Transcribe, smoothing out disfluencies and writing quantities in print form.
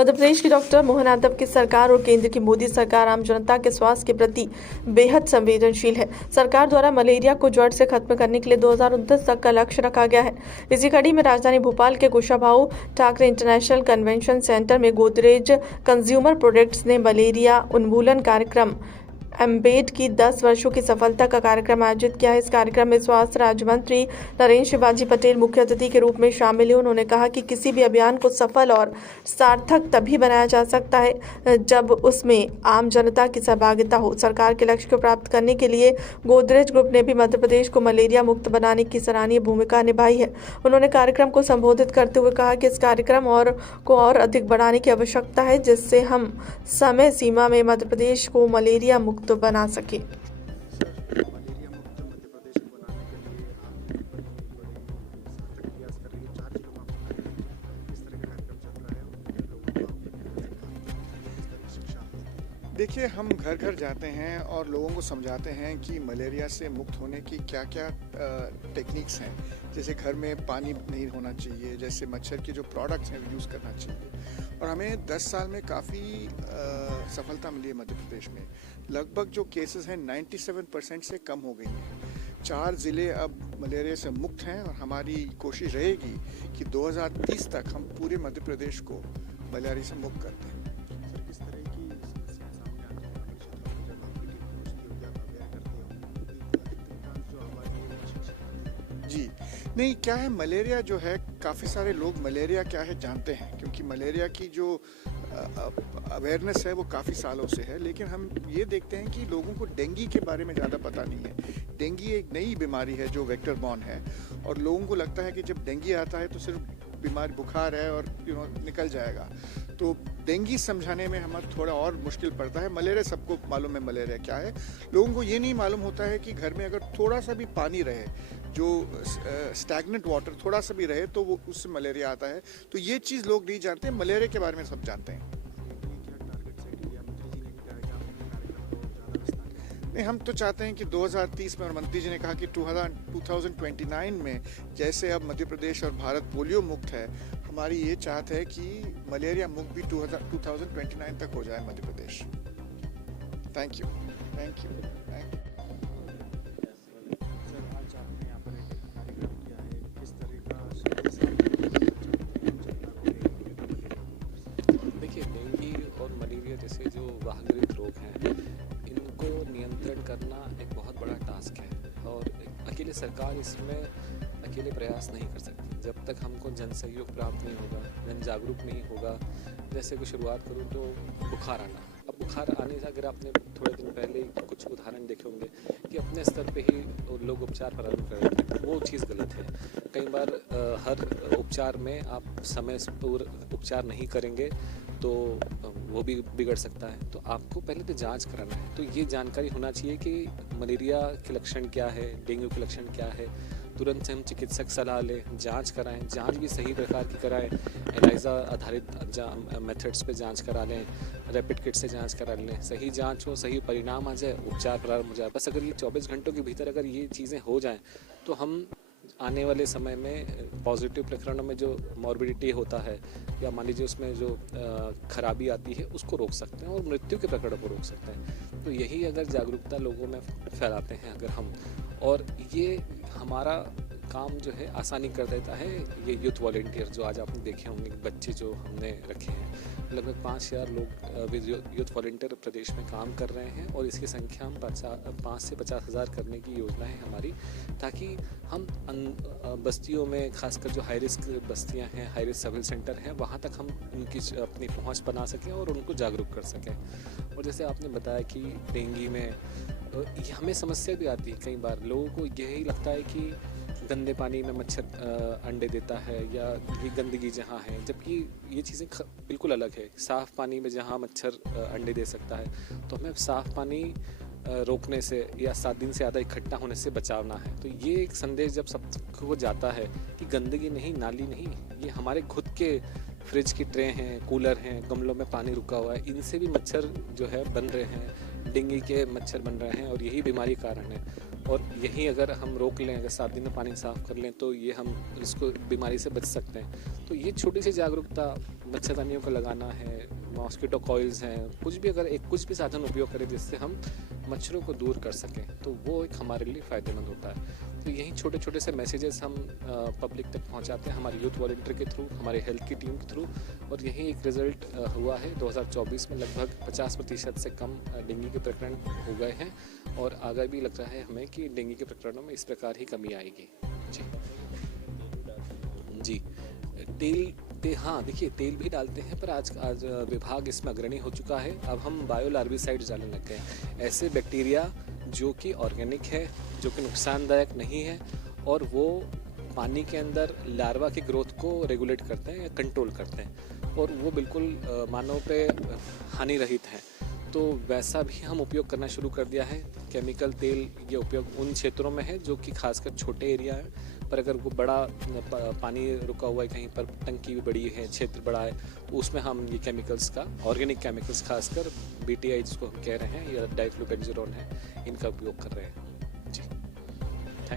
मध्य प्रदेश की डॉक्टर मोहन यादव की सरकार और केंद्र की मोदी सरकार आम जनता के स्वास्थ्य के प्रति बेहद संवेदनशील है। सरकार द्वारा मलेरिया को जड़ से खत्म करने के लिए 2029 तक का लक्ष्य रखा गया है। इसी कड़ी में राजधानी भोपाल के Kushabhau Thackeray international convention centre में गोदरेज कंज्यूमर प्रोडक्ट्स ने मलेरिया उन्मूलन कार्यक्रम एम्बेड की 10 वर्षों की सफलता का कार्यक्रम आयोजित किया है। इस कार्यक्रम में स्वास्थ्य राज्य मंत्री नरेंद्र शिवाजी पटेल मुख्य अतिथि के रूप में शामिल हुए। उन्होंने कहा कि किसी भी अभियान को सफल और सार्थक तभी बनाया जा सकता है जब उसमें आम जनता की सहभागिता हो। सरकार के लक्ष्य को प्राप्त करने के लिए गोदरेज ग्रुप ने भी मध्य प्रदेश को मलेरिया मुक्त बनाने की सराहनीय भूमिका निभाई है। उन्होंने कार्यक्रम को संबोधित करते हुए कहा कि इस कार्यक्रम को और अधिक बढ़ाने की आवश्यकता है, जिससे हम समय सीमा में मध्य प्रदेश को मलेरिया मुक्त बना सके। मलेरिया मुक्त मध्य प्रदेश को बनाने के लिए आपने बड़े प्रयास कर रही है। 4 जिलों में किस तरह का कार्यक्रम चल रहा है, लोगों को शिक्षा? देखिए, हम घर घर जाते हैं और लोगों को समझाते हैं कि मलेरिया से मुक्त होने की क्या क्या टेक्निक्स हैं। जैसे घर में पानी नहीं होना चाहिए, जैसे मच्छर के जो प्रोडक्ट्स हैं यूज़ करना चाहिए। और हमें 10 साल में काफ़ी सफलता मिली है मध्य प्रदेश में। लगभग जो केसेस हैं 97% से कम हो गई हैं। 4 ज़िले अब मलेरिया से मुक्त हैं और हमारी कोशिश रहेगी कि 2030 तक हम पूरे मध्य प्रदेश को मलेरिया से मुक्त कर दें। सर, किस तरह की समस्याएं सामने आती हैं हमारे क्षेत्र में जब आप मीटिंग पहुंचती हो, जब आप अवेयर करते हो? जो हमारे जी नहीं, क्या है, मलेरिया जो है, काफ़ी सारे लोग मलेरिया क्या है जानते हैं, क्योंकि मलेरिया की जो अवेयरनेस है वो काफ़ी सालों से है। लेकिन हम ये देखते हैं कि लोगों को डेंगू के बारे में ज़्यादा पता नहीं है। डेंगू एक नई बीमारी है जो वेक्टर बॉर्न है, और लोगों को लगता है कि जब डेंगू आता है तो सिर्फ बीमारी बुखार है और निकल जाएगा। तो डेंगू समझाने में हमारा थोड़ा और मुश्किल पड़ता है। मलेरिया सबको मालूम है मलेरिया क्या है, लोगों को ये नहीं मालूम होता है कि घर में अगर थोड़ा सा भी पानी रहे, जो स्टैग्नेंट वाटर थोड़ा सा भी रहे, तो वो उससे मलेरिया आता है। तो ये चीज़ लोग नहीं जानते। मलेरिया के बारे में सब जानते हैं। नहीं, हम तो चाहते हैं कि 2030 में, और मंत्री जी ने कहा कि 2029 में, जैसे अब मध्य प्रदेश और भारत पोलियो मुक्त है, हमारी ये चाहत है कि मलेरिया मुक्त भी 2029 तक हो जाए Madhya Pradesh. Thank you. Thank you. देखिए, डेंगू और मलेरिया जैसे जो वाहग्रस्त रोग हैं, इनको नियंत्रण करना एक बहुत बड़ा टास्क है और अकेले सरकार इसमें अकेले प्रयास नहीं कर सकती जब तक हमको जन सहयोग प्राप्त नहीं होगा, जन जागरूक नहीं होगा। जैसे कि शुरुआत करूँ तो बुखार आना। अब बुखार आने से अगर आपने थोड़े दिन पहले कुछ उदाहरण देखे होंगे कि अपने स्तर पे ही लोग उपचार प्रारंभ कर देते हैं, वो चीज़ गलत है। कई बार हर उपचार में आप समय पर उपचार नहीं करेंगे तो वो भी बिगड़ सकता है। तो आपको पहले तो जांच कराना है। तो ये जानकारी होना चाहिए कि मलेरिया के लक्षण क्या है, डेंगू के लक्षण क्या है। तुरंत से हम चिकित्सक सलाह लें, जांच कराएं। जांच भी सही प्रकार की कराएं, एलाइजा आधारित मेथड्स पे जांच करा लें, रैपिड किट से जांच करा लें। सही जांच हो, सही परिणाम आ जाए, उपचार प्रारंभ हो जाए। बस अगर ये 24 घंटों के भीतर अगर ये चीज़ें हो जाएं तो हम आने वाले समय में पॉजिटिव प्रकरणों में जो मॉर्बिडिटी होता है, या मान लीजिए उसमें जो खराबी आती है, उसको रोक सकते हैं और मृत्यु के प्रकरणों को रोक सकते हैं। तो यही अगर जागरूकता लोगों में फैलाते हैं अगर हम, और ये हमारा काम जो है आसानी कर देता है। ये यूथ वॉलेंटियर जो आज आपने देखे होंगे, बच्चे जो हमने रखे हैं, लगभग 5000 लोग यूथ वॉलेंटियर प्रदेश में काम कर रहे हैं और इसकी संख्या हम 5 से 50,000 करने की योजना है हमारी, ताकि हम बस्तियों में, खासकर जो हाई रिस्क बस्तियां हैं, हाई रिस्क सिविल सेंटर हैं, वहाँ तक हम उनकी अपनी पहुँच बना सकें और उनको जागरूक कर सकें। और जैसे आपने बताया कि डेंगू में हमें समस्या भी आती है। कई बार लोगों को यही लगता है कि गंदे पानी में मच्छर अंडे देता है, या ये गंदगी जहाँ है, जबकि ये चीज़ें बिल्कुल अलग है। साफ़ पानी में जहाँ मच्छर अंडे दे सकता है, तो हमें साफ़ पानी रोकने से या 7 दिन से ज़्यादा इकट्ठा होने से बचावना है। तो ये एक संदेश जब सबको जाता है कि गंदगी नहीं, नाली नहीं, ये हमारे खुद के फ्रिज की ट्रे हैं, कूलर हैं, गमलों में पानी रुका हुआ है, इनसे भी मच्छर जो है बन रहे हैं, डेंगू के मच्छर बन रहे हैं और यही बीमारी कारण है। और यही अगर हम रोक लें, अगर 7 दिन में पानी साफ़ कर लें तो ये हम इसको बीमारी से बच सकते हैं। तो ये छोटी सी जागरूकता मच्छरदानियों को लगाना है, मॉस्किटो कॉइल्स हैं, कुछ भी साधन उपयोग करें जिससे हम मच्छरों को दूर कर सकें, तो वो एक हमारे लिए फ़ायदेमंद होता है। तो यही छोटे छोटे से मैसेजेस हम पब्लिक तक पहुंचाते हैं हमारे यूथ वॉलंटियर के थ्रू, हमारे हेल्थ की टीम के थ्रू, और यही एक रिज़ल्ट हुआ है। 2024 में लगभग 50% से कम डेंगू के प्रकरण हो गए हैं और आगे भी लग रहा है हमें कि डेंगू के प्रकरणों में इस प्रकार ही कमी आएगी। जी हाँ, देखिए तेल भी डालते हैं, पर आज विभाग इसमें अग्रणी हो चुका है। अब हम बायो लार्विसाइड डालने लग गए हैं, ऐसे बैक्टीरिया जो कि ऑर्गेनिक है, जो कि नुकसानदायक नहीं है और वो पानी के अंदर लार्वा की ग्रोथ को रेगुलेट करते हैं या कंट्रोल करते हैं और वो बिल्कुल मानव पे हानि रहित हैं। तो वैसा भी हम उपयोग करना शुरू कर दिया है। केमिकल तेल ये उपयोग उन क्षेत्रों में है जो कि खासकर छोटे एरिया है, पर अगर वो बड़ा पानी रुका हुआ है, कहीं पर टंकी भी बड़ी है, क्षेत्र बड़ा है, तो उसमें हम ये केमिकल्स का, ऑर्गेनिक केमिकल्स खासकर BTI जिसको हम कह रहे हैं या डाइफ्लोबेंजुरोन है, इनका उपयोग कर रहे हैं। जी।